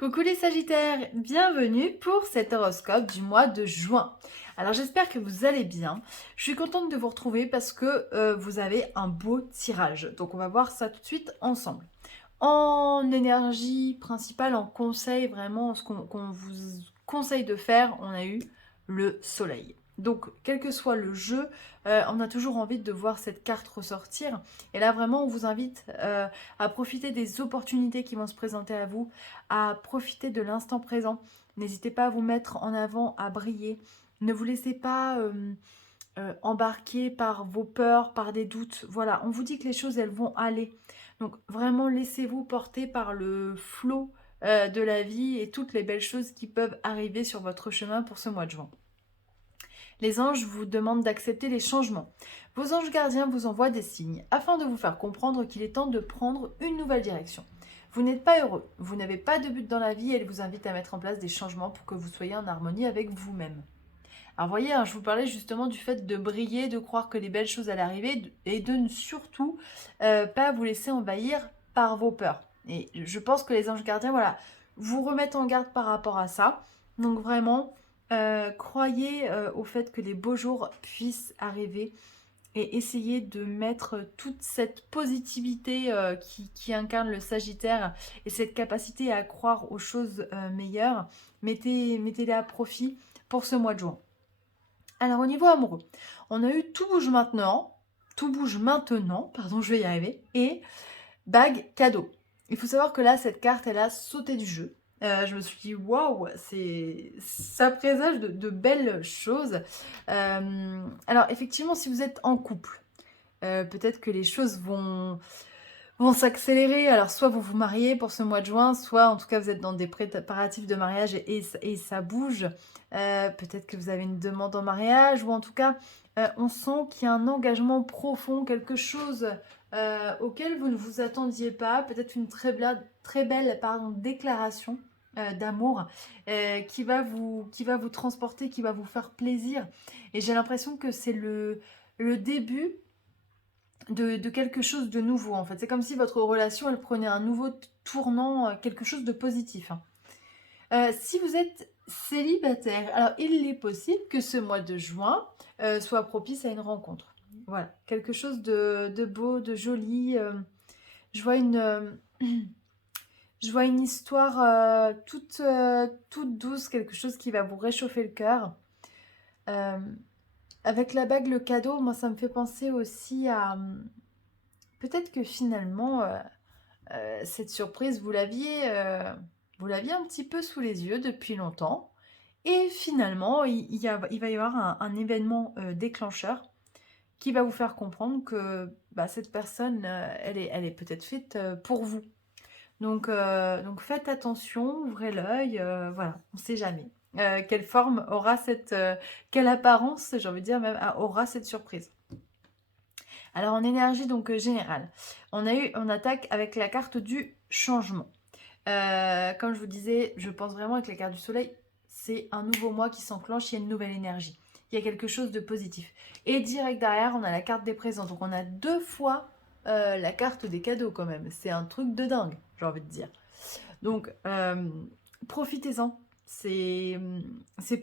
Coucou les Sagittaires, bienvenue pour cet horoscope du mois de juin. Alors j'espère que vous allez bien. Je suis contente de vous retrouver parce que vous avez un beau tirage. Donc on va voir ça tout de suite ensemble. En énergie principale, en conseil, vraiment ce qu'on vous conseille de faire, on a eu le soleil. Donc, quel que soit le jeu, on a toujours envie de voir cette carte ressortir. Et là, vraiment, on vous invite à profiter des opportunités qui vont se présenter à vous, à profiter de l'instant présent. N'hésitez pas à vous mettre en avant, à briller. Ne vous laissez pas embarquer par vos peurs, par des doutes. Voilà, on vous dit que les choses, elles vont aller. Donc vraiment, laissez-vous porter par le flot de la vie et toutes les belles choses qui peuvent arriver sur votre chemin pour ce mois de juin. Les anges vous demandent d'accepter les changements. Vos anges gardiens vous envoient des signes afin de vous faire comprendre qu'il est temps de prendre une nouvelle direction. Vous n'êtes pas heureux, vous n'avez pas de but dans la vie et ils vous invitent à mettre en place des changements pour que vous soyez en harmonie avec vous-même. Alors voyez, hein, je vous parlais justement du fait de briller, de croire que les belles choses allaient arriver et de ne surtout pas vous laisser envahir par vos peurs. Et je pense que les anges gardiens, voilà, vous remettent en garde par rapport à ça. Donc vraiment, croyez au fait que les beaux jours puissent arriver et essayez de mettre toute cette positivité qui incarne le Sagittaire et cette capacité à croire aux choses meilleures, mettez-les à profit pour ce mois de juin. Alors au niveau amoureux, on a eu tout bouge maintenant, pardon, je vais y arriver, et bague cadeau. Il faut savoir que là, cette carte, elle a sauté du jeu. Je me suis dit, waouh, ça présage de belles choses. Alors effectivement, si vous êtes en couple, peut-être que les choses vont s'accélérer. Alors, soit vous vous mariez pour ce mois de juin, soit en tout cas vous êtes dans des préparatifs de mariage et ça bouge. Peut-être que vous avez une demande en mariage, ou en tout cas, on sent qu'il y a un engagement profond, quelque chose auquel vous ne vous attendiez pas. Peut-être une très belle déclaration. D'amour qui va vous transporter, qui va vous faire plaisir. Et j'ai l'impression que c'est le début de quelque chose de nouveau en fait. C'est comme si votre relation elle prenait un nouveau tournant, quelque chose de positif, hein. Si vous êtes célibataire, alors il est possible que ce mois de juin soit propice à une rencontre. Voilà, quelque chose de beau, de joli. Je vois je vois une histoire toute douce, quelque chose qui va vous réchauffer le cœur. Euh, Avec la bague, le cadeau, moi ça me fait penser aussi à peut-être que finalement cette surprise, vous l'aviez un petit peu sous les yeux depuis longtemps. Et finalement, il va y avoir un événement déclencheur qui va vous faire comprendre que bah, cette personne, elle est peut-être faite pour vous. Donc faites attention, ouvrez l'œil, voilà, on ne sait jamais. Quelle forme aura quelle apparence, j'ai envie de dire même, aura cette surprise. Alors en énergie donc générale, on attaque avec la carte du changement. Comme je vous disais, je pense vraiment avec la carte du soleil, c'est un nouveau mois qui s'enclenche, il y a une nouvelle énergie. Il y a quelque chose de positif. Et direct derrière, on a la carte des présents. Donc on a deux fois la carte des cadeaux quand même. C'est un truc de dingue, j'ai envie de dire. Donc profitez-en. C'est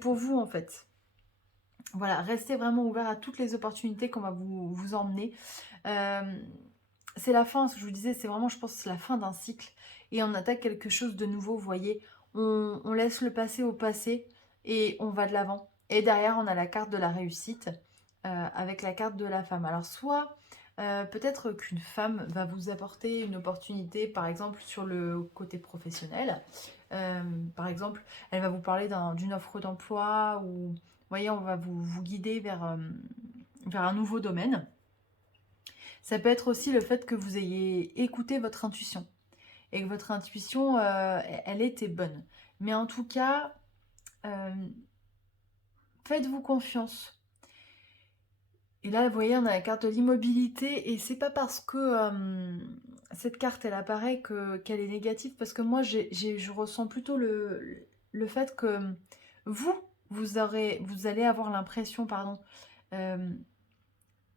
pour vous en fait. Voilà, restez vraiment ouvert à toutes les opportunités qu'on va vous emmener. Euh, c'est la fin, ce que je vous disais, c'est vraiment, je pense, c'est la fin d'un cycle et on attaque quelque chose de nouveau. Vous voyez, on laisse le passé au passé et on va de l'avant. Et derrière, on a la carte de la réussite avec la carte de la femme. Alors, soit peut-être qu'une femme va vous apporter une opportunité, par exemple, sur le côté professionnel. Par exemple, elle va vous parler d'une offre d'emploi ou, vous voyez, on va vous guider vers un nouveau domaine. Ça peut être aussi le fait que vous ayez écouté votre intuition et que votre intuition, elle était bonne. Mais en tout cas, euh, faites-vous confiance. Et là, vous voyez, on a la carte de l'immobilité et c'est pas parce que cette carte, elle apparaît qu'elle est négative, parce que moi, je ressens plutôt le fait que vous, vous allez avoir l'impression, pardon, euh,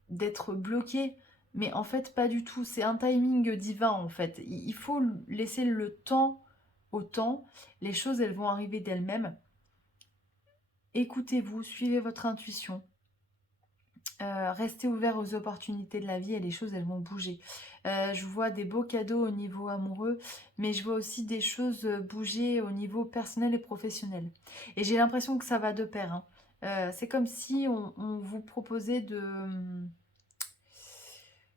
d'être bloqué, mais en fait pas du tout. C'est un timing divin en fait. Il faut laisser le temps autant les choses, elles vont arriver d'elles-mêmes. Écoutez-vous, suivez votre intuition. Restez ouvert aux opportunités de la vie et les choses, elles vont bouger. Je vois des beaux cadeaux au niveau amoureux, mais je vois aussi des choses bouger au niveau personnel et professionnel. Et j'ai l'impression que ça va de pair, hein. C'est comme si on vous proposait de...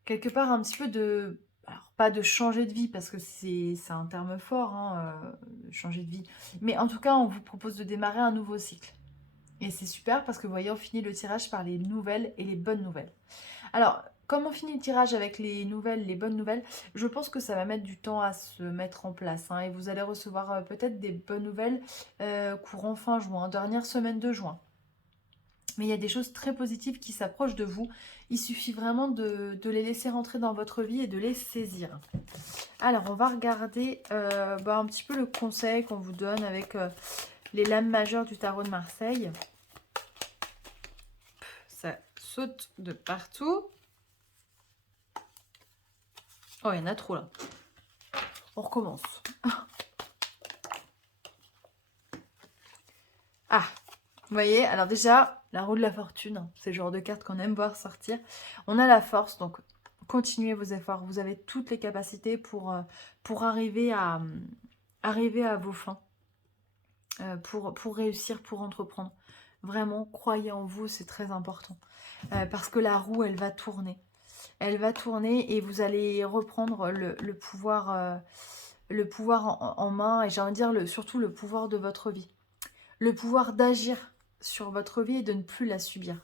quelque part un petit peu de... Alors, pas de changer de vie, parce que c'est un terme fort, hein, changer de vie. Mais en tout cas, on vous propose de démarrer un nouveau cycle. Et c'est super parce que vous voyez, on finit le tirage par les nouvelles et les bonnes nouvelles. Alors, comme on finit le tirage avec les nouvelles, les bonnes nouvelles, je pense que ça va mettre du temps à se mettre en place, hein, et vous allez recevoir peut-être des bonnes nouvelles courant fin juin, dernière semaine de juin. Mais il y a des choses très positives qui s'approchent de vous. Il suffit vraiment de les laisser rentrer dans votre vie et de les saisir. Alors, on va regarder un petit peu le conseil qu'on vous donne avec les lames majeures du tarot de Marseille. Ça saute de partout. Oh, il y en a trop là. On recommence. Ah, vous voyez, alors déjà, la roue de la fortune, c'est le genre de carte qu'on aime voir sortir. On a la force, donc continuez vos efforts. Vous avez toutes les capacités pour arriver à vos fins, pour réussir, pour entreprendre. Vraiment, croyez en vous, c'est très important. Parce que la roue, elle va tourner. Elle va tourner et vous allez reprendre le pouvoir, en main. Et j'ai envie de dire surtout le pouvoir de votre vie. Le pouvoir d'agir sur votre vie et de ne plus la subir.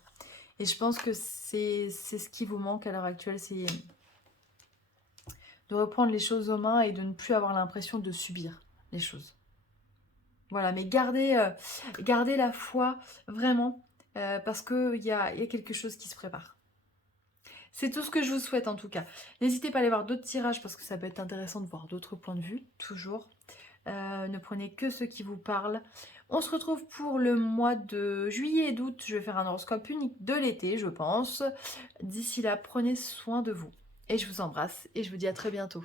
Et je pense que c'est ce qui vous manque à l'heure actuelle, c'est de reprendre les choses aux mains et de ne plus avoir l'impression de subir les choses. Voilà, mais gardez la foi, vraiment, parce qu'il y a quelque chose qui se prépare. C'est tout ce que je vous souhaite en tout cas. N'hésitez pas à aller voir d'autres tirages parce que ça peut être intéressant de voir d'autres points de vue, toujours. Ne prenez que ce qui vous parle. On se retrouve pour le mois de juillet et d'août. Je vais faire un horoscope unique de l'été, je pense. D'ici là, prenez soin de vous. Et je vous embrasse et je vous dis à très bientôt.